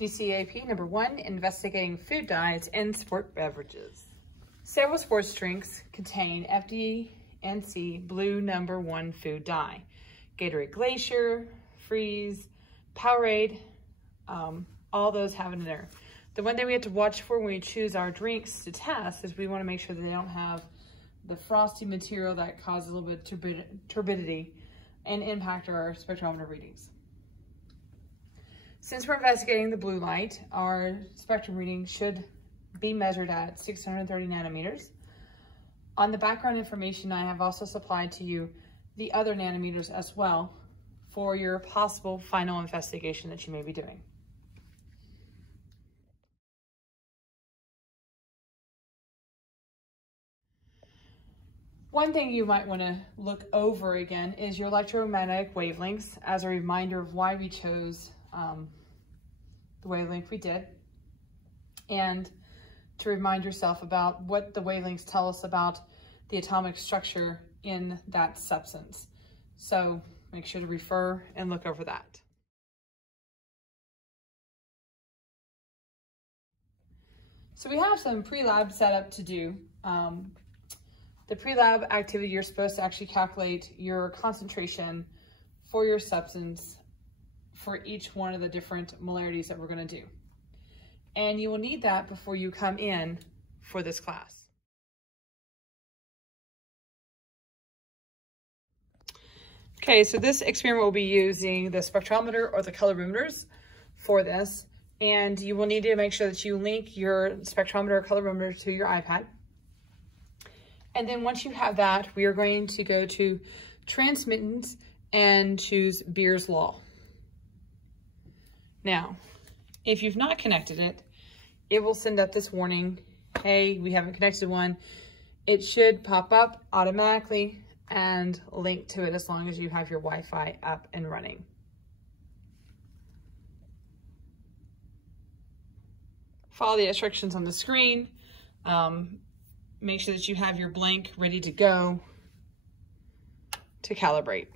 DCAP number 1, investigating food dyes in sport beverages. Several sports drinks contain FD&C blue number 1 food dye. Gatorade Glacier, Freeze, Powerade, all those have it in there. The one thing we have to watch for when we choose our drinks to test is we want to make sure that they don't have the frosty material that causes a little bit of turbidity and impact our spectrometer readings. Since we're investigating the blue light, our spectrum reading should be measured at 630 nanometers. On the background information, I have also supplied to you the other nanometers as well for your possible final investigation that you may be doing. One thing you might want to look over again is your electromagnetic wavelengths as a reminder of why we chose the wavelength we did, and to remind yourself about what the wavelengths tell us about the atomic structure in that substance. So make sure to refer and look over that. So we have some pre-lab setup to do. The pre-lab activity, you're supposed to actually calculate your concentration for your substance for each one of the different molarities that we're going to do. And you will need that before you come in for this class. Okay, so this experiment will be using the spectrometer or the colorimeters for this. And you will need to make sure that you link your spectrometer or colorimeter to your iPad. And then once you have that, we are going to go to transmittance and choose Beer's Law. Now, if you've not connected it, it will send up this warning, hey, we haven't connected one. It should pop up automatically and link to it as long as you have your Wi-Fi up and running. Follow the instructions on the screen. Make sure that you have your blank ready to go to calibrate.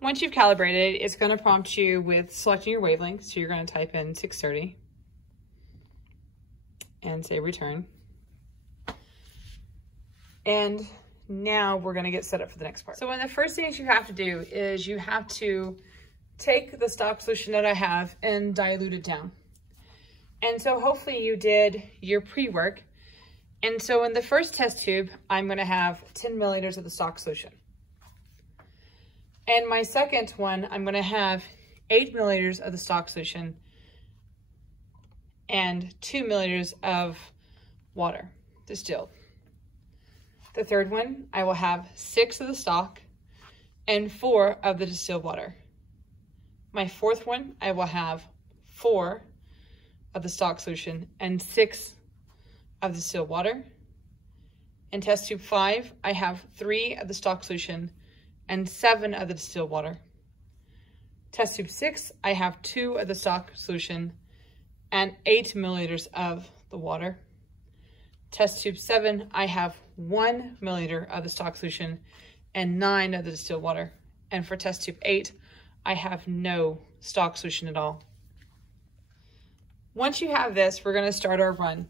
Once you've calibrated, it's going to prompt you with selecting your wavelength. So you're going to type in 630 and say return. And now we're going to get set up for the next part. So one of the first things you have to do is you have to take the stock solution that I have and dilute it down. And so hopefully you did your pre-work. And so in the first test tube, I'm going to have 10 milliliters of the stock solution. And my second one, I'm going to have 8 milliliters of the stock solution and 2 milliliters of water distilled. The third one, I will have 6 of the stock and 4 of the distilled water. My fourth one, I will have 4 of the stock solution and 6 of the distilled water. In test tube 5, I have 3 of the stock solution and 7 of the distilled water. Test tube 6, I have 2 of the stock solution and 8 milliliters of the water. Test tube 7, I have 1 milliliter of the stock solution and 9 of the distilled water. And for test tube 8, I have no stock solution at all. Once you have this, we're going to start our run.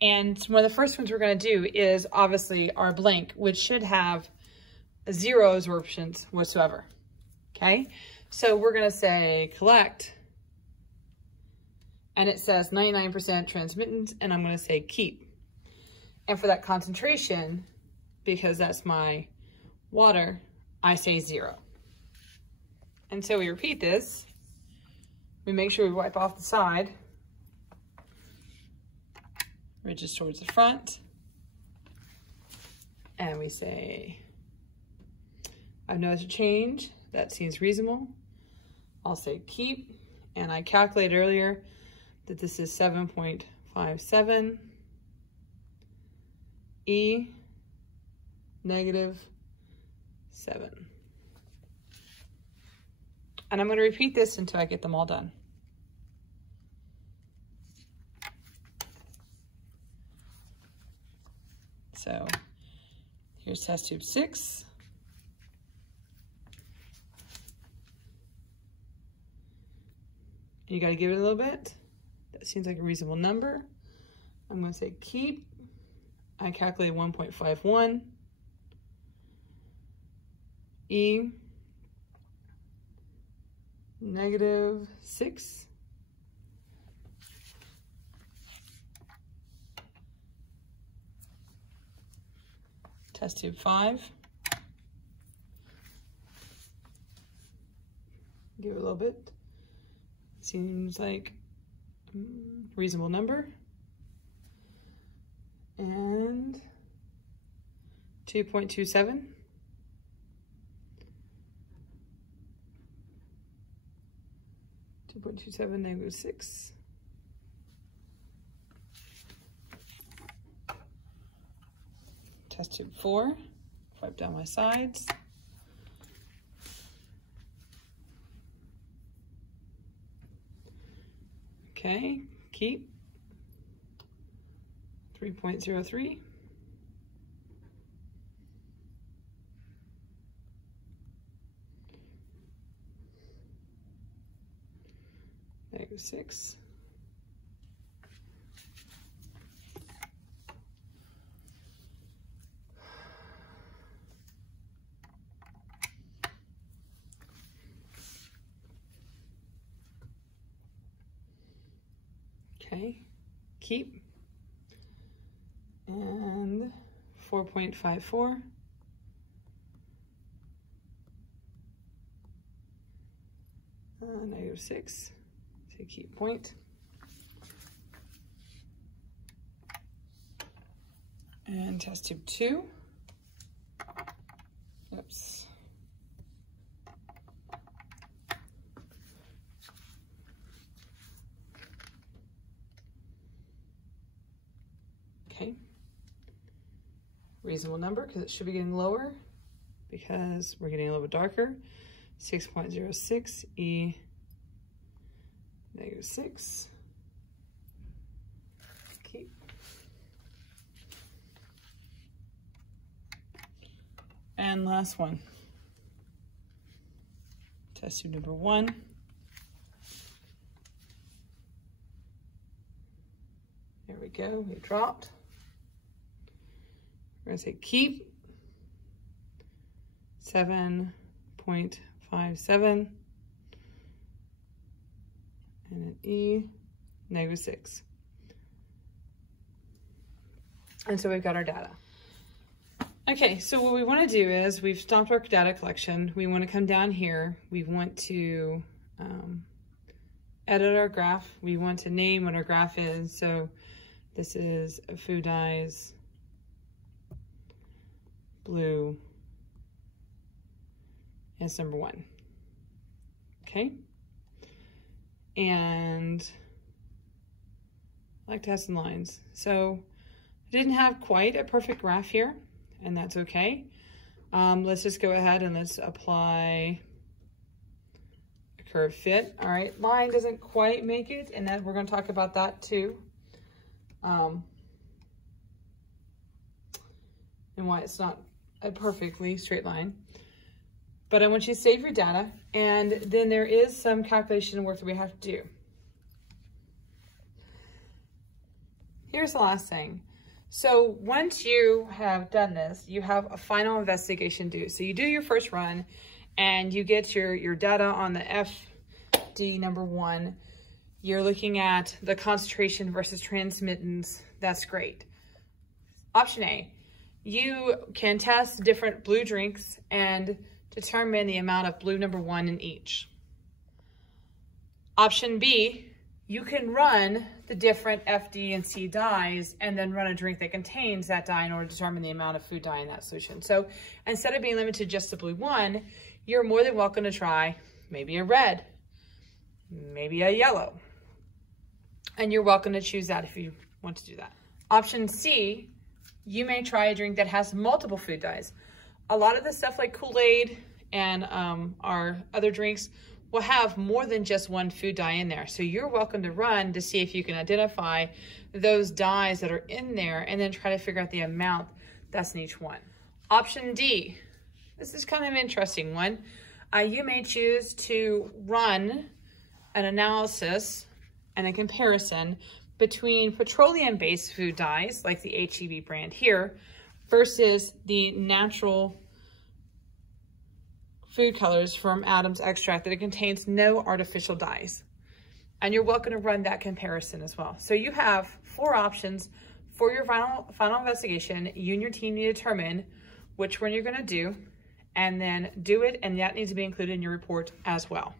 And one of the first ones we're going to do is obviously our blank, which should have 0 absorptions whatsoever. Okay, so we're going to say collect, and it says 99% transmittance, and I'm going to say keep. And for that concentration, because that's my water, I say 0. And so we repeat this. We make sure we wipe off the side, ridges towards the front, and we say, I've noticed a change. That seems reasonable. I'll say keep, and I calculated earlier that this is 7.57 E -7. And I'm going to repeat this until I get them all done. So here's test tube 6. You got to give it a little bit. That seems like a reasonable number. I'm going to say keep. I calculated 1.51. E, -6. Test tube 5. Give it a little bit. Seems like reasonable number. And 2.27. -6. Test tube 4. Wipe down my sides. Okay, keep. 3.03. -6. Okay, keep. And 4.54. -6. So keep point. And test tube 2. Oops. Okay. Reasonable number because it should be getting lower because we're getting a little bit darker. 6.06 E -6. Keep. And last one. Test tube number 1. There we go, we dropped. We're gonna say keep. 7.57. And an E, -6. And so we've got our data. Okay, so what we want to do is we've stopped our data collection. We want to come down here. We want to edit our graph. We want to name what our graph is. So this is food dyes, blue, and it's number 1. Okay. And I like to have some lines. So I didn't have quite a perfect graph here, and that's okay. Let's just go ahead and let's apply a curve fit. All right, line doesn't quite make it, and then we're going to talk about that too. And why it's not a perfectly straight line. But I want you to save your data, and then there is some calculation work that we have to do. Here's the last thing. So once you have done this, you have a final investigation due. So you do your first run, and you get your data on the FD number 1. You're looking at the concentration versus transmittance. That's great. Option A, you can test different blue drinks and determine the amount of blue number 1 in each. Option B, you can run the different FD and C dyes and then run a drink that contains that dye in order to determine the amount of food dye in that solution. So instead of being limited to just the blue 1, you're more than welcome to try maybe a red, maybe a yellow. And you're welcome to choose that if you want to do that. Option C, you may try a drink that has multiple food dyes. A lot of the stuff like Kool-Aid and our other drinks will have more than just one food dye in there. So you're welcome to run to see if you can identify those dyes that are in there and then try to figure out the amount that's in each one. Option D, this is kind of an interesting one. You may choose to run an analysis and a comparison between petroleum-based food dyes, like the HEB brand here, versus the natural food colors from Adam's extract that it contains no artificial dyes. And you're welcome to run that comparison as well. So you have 4 options for your final investigation. You and your team need to determine which one you're gonna do, and then do it, and that needs to be included in your report as well.